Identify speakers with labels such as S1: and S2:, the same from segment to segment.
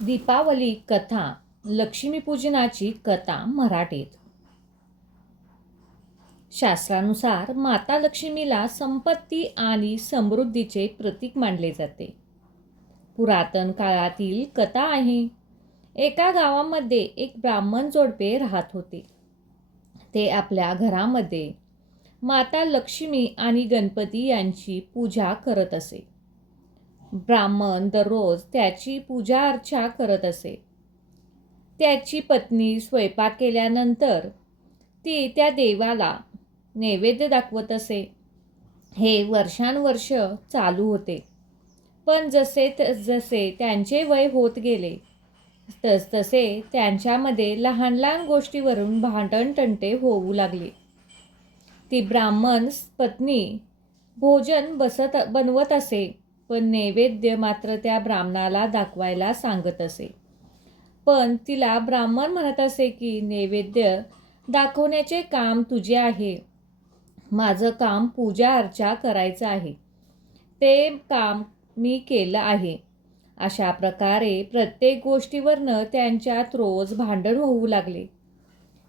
S1: दीपावली कथा लक्ष्मीपूजनाची कथा मराठीत. शास्त्रानुसार माता लक्ष्मीला संपत्ती आणि समृद्धीचे प्रतीक मानले जाते. पुरातन काळातील कथा आहे. एका गावामध्ये एक ब्राह्मण जोडपे राहत होते. ते आपल्या घरामध्ये माता लक्ष्मी आणि गणपती यांची पूजा करत असे. ब्राह्मण दररोज त्याची पूजा अर्चा करत असे. त्याची पत्नी स्वयंपाक केल्यानंतर ती त्या देवाला नैवेद्य दाखवत असे. हे वर्षानुवर्ष चालू होते. पण जसे त- जसे त्यांचे वय होत गेले तसतसे त्यांच्यामध्ये लहान लहान गोष्टीवरून भांडण तंटे होऊ लागले. ती ब्राह्मण पत्नी भोजन बसत बनवत असे. पण नैवेद्य मात्र त्या ब्राह्मणाला दाखवायला सांगत असे. पण तिला ब्राह्मण म्हणत असे की नैवेद्य दाखवण्याचे काम तुझे आहे. माझं काम पूजा अर्चा करायचं आहे. ते काम मी केलं आहे. अशा प्रकारे प्रत्येक गोष्टीवरनं त्यांच्यात रोज भांडण होऊ लागले.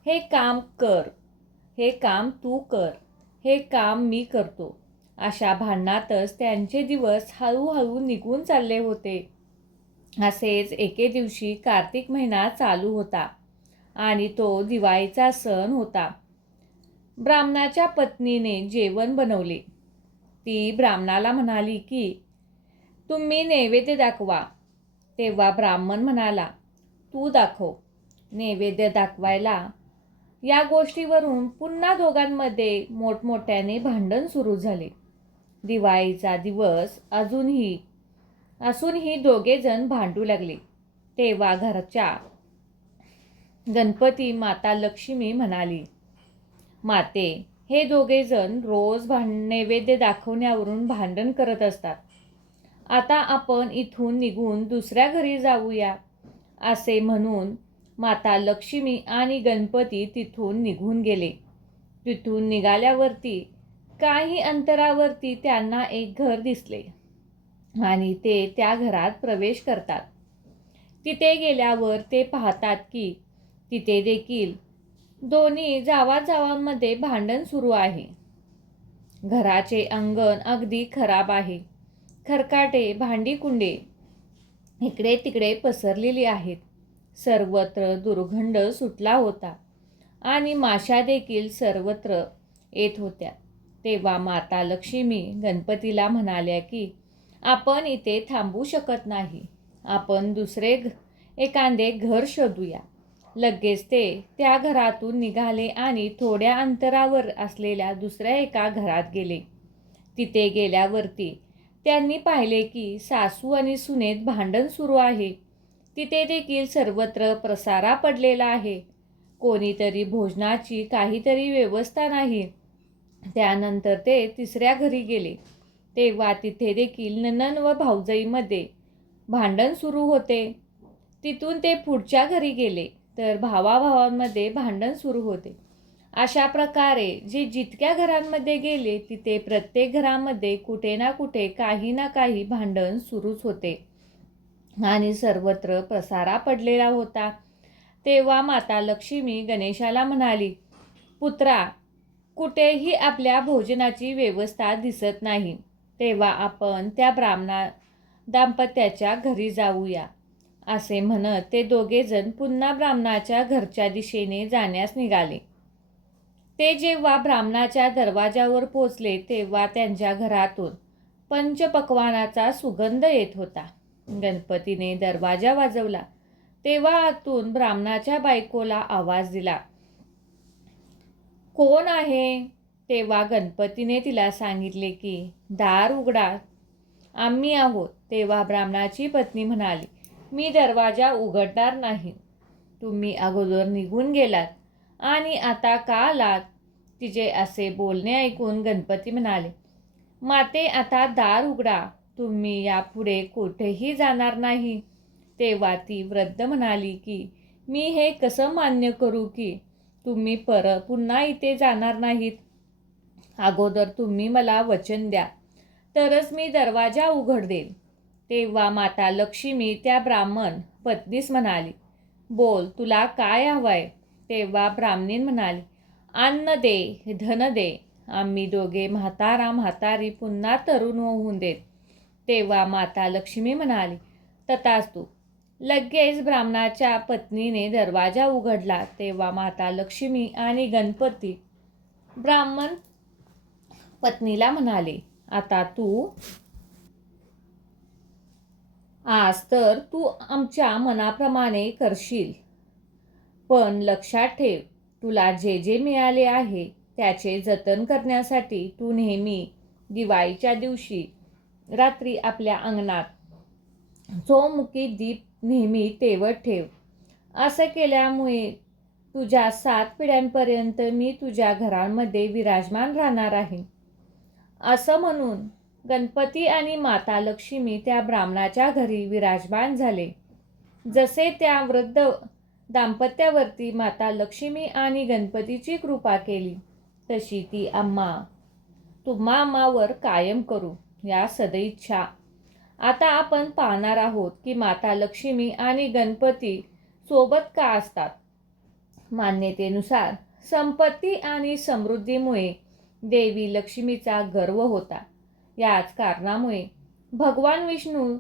S1: हे काम कर. हे काम तू कर. हे काम मी करतो. अशा भांडणातच त्यांचे दिवस हळूहळू निघून चालले होते. असेच एके दिवशी कार्तिक महिना चालू होता आणि तो दिवाळीचा सण होता. ब्राह्मणाच्या पत्नीने जेवण बनवले. ती ब्राह्मणाला म्हणाली की तुम्ही नैवेद्य दाखवा. तेव्हा ब्राह्मण म्हणाला तू दाखव. नैवेद्य दाखवायला या गोष्टीवरून पुन्हा दोघांमध्ये मोठमोठ्याने भांडण सुरू झाले. दिवाळीचा दिवस अजूनही असूनही दोघेजण भांडू लागले. तेव्हा घरच्या गणपती माता लक्ष्मी म्हणाली माते हे दोघेजण रोज भांड नैवेद्य दाखवण्यावरून भांडण करत असतात. आता आपण इथून निघून दुसऱ्या घरी जाऊया असे म्हणून माता लक्ष्मी आणि गणपती तिथून निघून गेले. तिथून निघाल्यावरती काही अंतरावरती त्यांना एक घर दिसले आणि ते त्या घरात प्रवेश करतात. तिथे गेल्यावर ते पाहतात की तिथे देखील दोन्ही जावाजावांमध्ये भांडण सुरू आहे. घराचे अंगण अगदी खराब आहे. खरकाटे भांडीकुंडे इकडे तिकडे पसरलेली आहेत. सर्वत्र दुर्गंध सुटला होता आणि माशा देखील सर्वत्र येत होत्या. तेव्हा माता लक्ष्मी गणपतीला म्हणाल्या की आपण इथे थांबू शकत नाही. आपण दुसरे घ एखादे घर शोधूया. लगेच ते त्या घरातून निघाले आणि थोड्या अंतरावर असलेल्या दुसऱ्या एका घरात गेले. तिथे गेल्यावरती त्यांनी पाहिले की सासू आणि सुनेत भांडण सुरू आहे. तिथे देखील सर्वत्र प्रसारा पडलेला आहे. कोणीतरी भोजनाची काहीतरी व्यवस्था नाही. त्यानंतर ते तिसऱ्या घरी गेले. तेव्हा तिथे देखील ननन व भाऊजाईमध्ये भांडण सुरू होते. तिथून ते पुढच्या घरी गेले तर भावाभावांमध्ये भांडण सुरू होते. अशा प्रकारे जे जितक्या घरांमध्ये गेले तिथे प्रत्येक घरामध्ये कुठे ना कुठे काही ना काही भांडण सुरूच होते. आणि सर्वत्र प्रसारा पडलेला होता. तेव्हा माता लक्ष्मी गणेशाला म्हणाली पुत्रा कुठेही आपल्या भोजनाची व्यवस्था दिसत नाही. तेव्हा आपण त्या ब्राह्मणा दाम्पत्याच्या घरी जाऊया असे म्हणत ते दोघेजण पुन्हा ब्राह्मणाच्या घरच्या दिशेने जाण्यास निघाले. ते जेव्हा ब्राह्मणाच्या दरवाजावर पोचले तेव्हा त्यांच्या घरातून पंचपक्वानाचा सुगंध येत होता. गणपतीने दरवाजा वाजवला. तेव्हा आतून ब्राह्मणाच्या बायकोला आवाज दिला. कोण आहे? तेव्हा गणपतीने तिला सांगितले की दार उघडा. आम्ही आहोत. तेव्हा ब्राह्मणाची पत्नी म्हणाली मी दरवाजा उघडणार नाही. तुम्ही अगोदर निघून गेलात आणि आता का आलात? तिचे असे बोलणे ऐकून गणपती म्हणाले माते आता दार उघडा. तुम्ही यापुढे कुठेही जाणार नाही. तेव्हा ती वृद्ध म्हणाली की मी हे कसं मान्य करू की तुम्ही पर पुन्हा इथे जाणार नाहीत. अगोदर तुम्ही मला वचन द्या. तरच मी दरवाजा उघडदेल तेव्हा माता लक्ष्मी त्या ब्राह्मण पत्नीस म्हणाली बोल तुला काय हवंय? तेव्हा ब्राह्मणीन म्हणाली अन्न दे धन दे. आम्ही दोघे म्हातारा म्हातारी पुन्हा तरुण होऊन देत. तेव्हा माता लक्ष्मी म्हणाली तथास्तु लगेच ब्राह्मणाच्या पत्नीने दरवाजा उघडला. तेव्हा माता लक्ष्मी आणि गणपती ब्राह्मण पत्नीला म्हणाले आता तू आज तर तू आमच्या मनाप्रमाणे करशील. पण लक्षात ठेव तुला जे जे मिळाले आहे त्याचे जतन करण्यासाठी तू नेहमी दिवाळीच्या दिवशी रात्री आपल्या अंगणात चोमुखी दीप नेहमी तेवत ठेव. असं केल्यामुळे तुझ्या सात पिढ्यांपर्यंत मी तुझ्या घरांमध्ये विराजमान राहणार आहे. असं म्हणून गणपती आणि माता लक्ष्मी त्या ब्राह्मणाच्या घरी विराजमान झाले. जसे त्या वृद्ध दाम्पत्यावरती माता लक्ष्मी आणि गणपतीची कृपा केली तशी ती आम्हा तुम्हा कायम करू या सदैच्छा. आता आपण पाहणार आहोत की माता लक्ष्मी आणि गणपती सोबत का असतात? मान्यतेनुसार संपत्ती आणि समृद्धीमुळे देवी लक्ष्मीचा गर्व होता. याच कारणामुळे भगवान विष्णू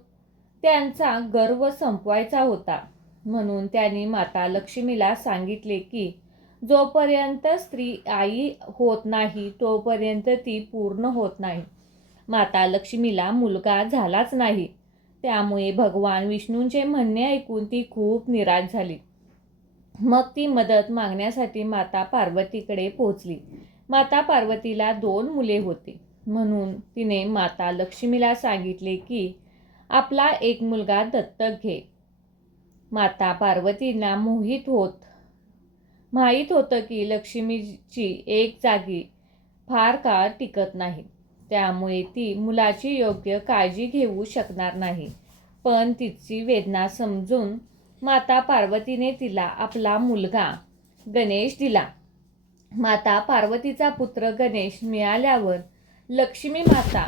S1: त्यांचा गर्व संपवायचा होता. म्हणून त्यांनी माता लक्ष्मीला सांगितले की जोपर्यंत स्त्री आई होत नाही तोपर्यंत ती पूर्ण होत नाही. माता लक्ष्मीला मुलगा झालाच नाही. त्यामुळे भगवान विष्णूंचे म्हणणे ऐकून ती खूप निराश झाली. मग ती मदत मागण्यासाठी माता पार्वतीकडे पोहोचली. माता पार्वतीला दोन मुले होते. म्हणून तिने माता लक्ष्मीला सांगितले की आपला एक मुलगा दत्तक घे. माता पार्वतींना मोहित होत माहीत होतं की लक्ष्मीची एक जागी फार काळ टिकत नाही. त्यामुळे ती मुलाची योग्य काळजी घेऊ शकणार नाही. पण तिची वेदना समजून माता पार्वतीने तिला आपला मुलगा गणेश दिला. माता पार्वतीचा पुत्र गणेश मिळाल्यावर लक्ष्मी माता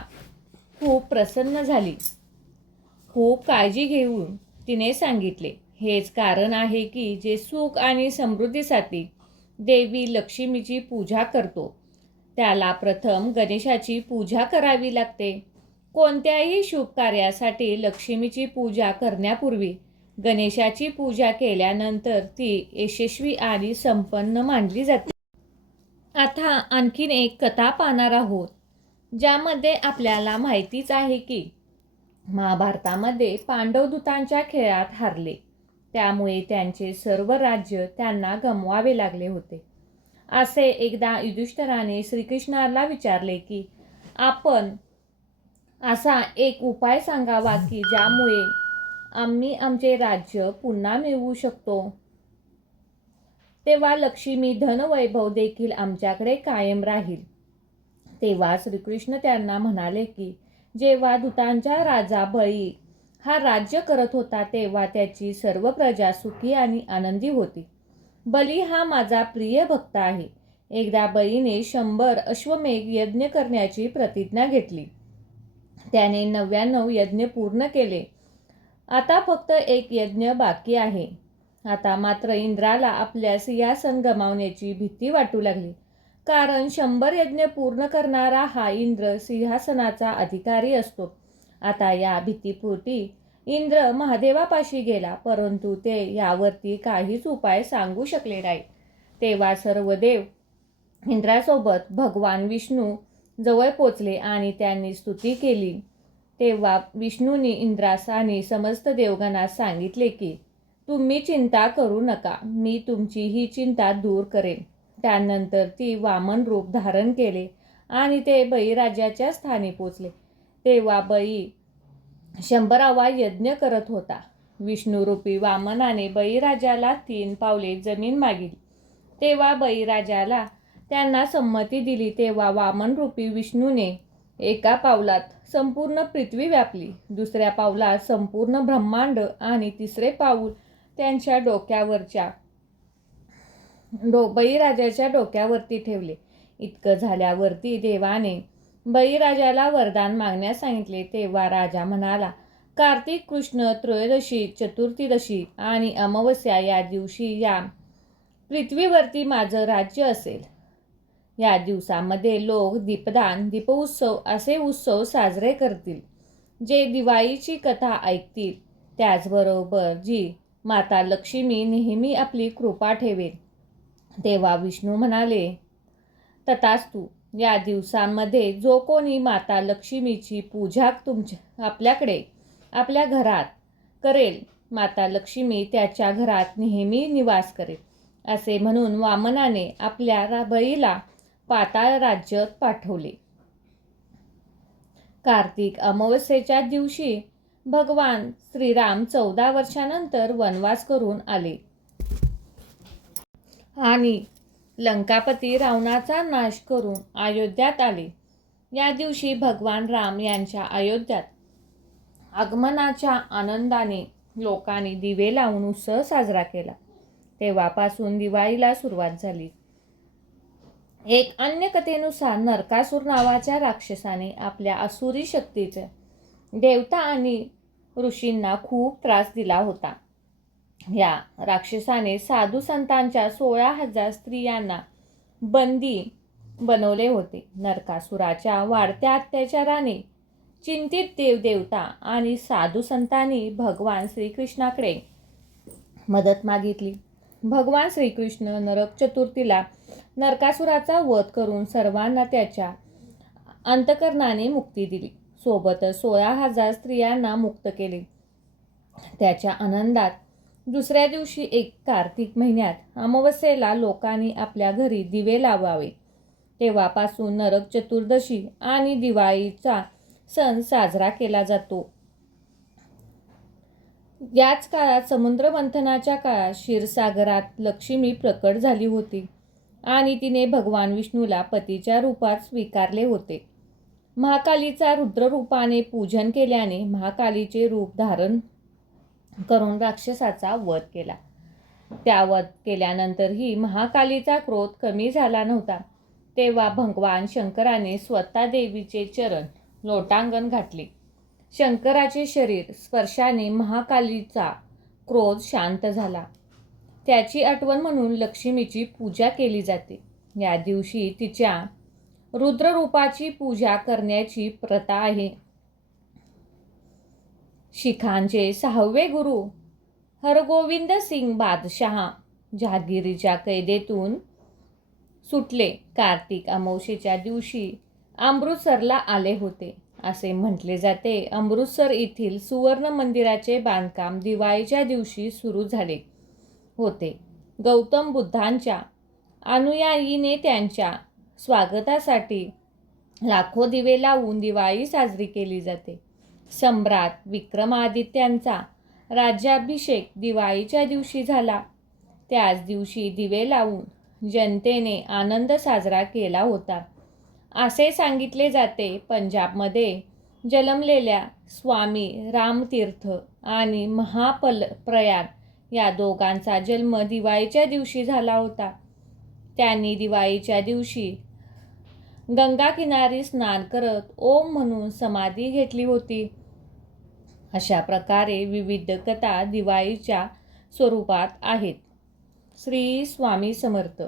S1: खूप प्रसन्न झाली. खूप काळजी घेऊन तिने सांगितले हेच कारण आहे की जे सुख आणि समृद्धीसाठी देवी लक्ष्मीची पूजा करतो. त्याला प्रथम गणेशाची पूजा करावी लागते. कोणत्याही शुभ कार्यासाठी लक्ष्मीची पूजा करण्यापूर्वी गणेशाची पूजा केल्यानंतर ती यशस्वी आणि संपन्न मानली जाते. आता आणखीन एक कथा पाहणार आहोत ज्यामध्ये आपल्याला माहितीच आहे की महाभारतामध्ये पांडवदूतांच्या खेळात हारले. त्यामुळे त्यांचे सर्व राज्य त्यांना गमवावे लागले होते. असे एकदा युधिष्ठराने श्रीकृष्णाला विचारले की आपण असा एक उपाय सांगावा की ज्यामुळे आम्ही आमचे राज्य पुन्हा मिळवू शकतो? तेव्हा लक्ष्मी धनवैभव देखील आमच्याकडे कायम राहील. तेव्हा श्रीकृष्ण त्यांना म्हणाले की जेव्हा दूतांचा राजा बळी हा राज्य करत होता तेव्हा त्याची सर्व प्रजा सुखी आणि आनंदी होती. बली हा माझा प्रिय भक्त आहे. एकदा बळीने शंभर अश्वमेघ यज्ञ करण्याची प्रतिज्ञा घेतली. त्याने नव्याण्णव यज्ञ पूर्ण केले. आता फक्त एक यज्ञ बाकी आहे. आता मात्र इंद्राला आपल्या सिंहासन गमावण्याची भीती वाटू लागली. कारण शंभर यज्ञ पूर्ण करणारा हा इंद्र सिंहासनाचा अधिकारी असतो. आता या भीतीपोटी इंद्र महादेवापाशी गेला परंतु ते यावरती काहीच उपाय सांगू शकले नाही तेव्हा सर्व देव इंद्रासोबत भगवान विष्णू जवळ पोचले आणि त्यांनी स्तुती केली. तेव्हा विष्णूंनी इंद्रास आणि समस्त देवगणास सांगितले की तुम्ही चिंता करू नका मी तुमची ही चिंता दूर करेन. त्यानंतर ती वामन रूप धारण केले आणि ते बळीराजाच्या स्थानी पोचले. तेव्हा बळी शंभरावा यज्ञ करत होता. विष्णुरूपी वामनाने बळीराजाला तीन पावले जमीन मागिली तेव्हा बळीराजाला त्यांना संमती दिली तेव्हा वामनरूपी विष्णूने एका पावलात संपूर्ण पृथ्वी व्यापली दुसऱ्या पावलात संपूर्ण ब्रह्मांड आणि तिसरे पाऊल त्यांच्या डोक्यावरच्या डो बळीराजाच्या डोक्यावरती ठेवले. इतकं झाल्यावरती देवाने बळीराजाला वरदान मागण्यास सांगितले तेव्हा राजा म्हणाला कार्तिक कृष्ण त्रयोदशी चतुर्थीदशी आणि अमावस्या या दिवशी या पृथ्वीवरती माझं राज्य असेल. या दिवसामध्ये लोक दीपदान दीपउत्सव असे उत्सव साजरे करतील जे दिवाळीची कथा ऐकतील. त्याचबरोबर जी माता लक्ष्मी नेहमी आपली कृपा ठेवेल. तेव्हा विष्णू म्हणाले तथास्तु या दिवसांमध्ये जो कोणी माता लक्ष्मीची पूजा तुमच्या आपल्याकडे आपल्या घरात करेल माता लक्ष्मी त्याच्या घरात नेहमी निवास करेल असे म्हणून वामनाने आपल्या बळीला पाताळ राज्यात पाठवले. कार्तिक अमावस्येच्या दिवशी भगवान श्रीराम चौदा वर्षानंतर वनवास करून आले. आणि लंकापती रावणाचा नाश करून अयोध्यात आले. या दिवशी भगवान राम यांच्या अयोध्यात आगमनाच्या आनंदाने लोकांनी दिवे लावून उत्सव साजरा केला. तेव्हापासून दिवाळीला सुरुवात झाली. एक अन्य कथेनुसार नरकासूर नावाच्या राक्षसाने आपल्या असुरी शक्तीचे देवता आणि ऋषींना खूप त्रास दिला होता. या राक्षसाने साधू संतांच्या सोळा हजार स्त्रियांना बंदी बनवले होते. नरकासुराच्या वाढत्या अत्याचाराने चिंतित देवदेवता आणि साधू संतांनी भगवान श्रीकृष्णाकडे मदत मागितली. भगवान श्रीकृष्ण नरक चतुर्थीला नरकासुराचा वध करून सर्वांना त्याच्या अंतकरणाने मुक्ती दिली. सोबतच सोळा हजार स्त्रियांना मुक्त केले. त्याच्या आनंदात दुसऱ्या दिवशी एक कार्तिक महिन्यात अमावस्येला लोकांनी आपल्या घरी दिवे लावावे. तेव्हापासून नरक चतुर्दशी आणि दिवाळीचा सण साजरा केला जातो. याच काळात समुद्र मंथनाच्या काळात क्षीरसागरात लक्ष्मी प्रकट झाली होती आणि तिने भगवान विष्णूला पतीच्या रूपात स्वीकारले होते. महाकालीचा रुद्ररूपाने पूजन केल्याने महाकालीचे रूप धारण करून राक्षसाचा वध केला. त्या वध केल्यानंतरही महाकालीचा क्रोध कमी झाला नव्हता. तेव्हा भगवान शंकराने स्वतः देवीचे चरण लोटांगण घातले. शंकराचे शरीर स्पर्शाने महाकालीचा क्रोध शांत झाला. त्याची आठवण म्हणून लक्ष्मीची पूजा केली जाते. या दिवशी तिच्या रुद्ररूपाची पूजा करण्याची प्रथा आहे. शिखांचे सहावे गुरु हरगोविंद सिंग बादशहा जहागिरीच्या कैदेतून सुटले. कार्तिक अमावशीच्या दिवशी अमृतसरला आले होते. असे म्हटले जाते अमृतसर येथील सुवर्ण मंदिराचे बांधकाम दिवाळीच्या दिवशी सुरू झाले होते. गौतम बुद्धांच्या अनुयायीने त्यांच्या स्वागतासाठी लाखो दिवे लावून दिवाळी साजरी केली जाते. सम्राट विक्रमादित्यांचा राज्याभिषेक दिवाळीच्या दिवशी झाला. त्याच दिवशी दिवे लावून जनतेने आनंद साजरा केला होता. असे सांगितले जाते पंजाबमध्ये जन्मलेल्या स्वामी रामतीर्थ आणि महापल प्रयाग या दोघांचा जन्म दिवाळीच्या दिवशी झाला होता. त्यांनी दिवाळीच्या दिवशी गंगा किनारी स्नान करत ओम म्हणून समाधी घेतली होती. अशा प्रकारे विविध कथा दिवाळीच्या स्वरूपात आहेत. श्री स्वामी समर्थ.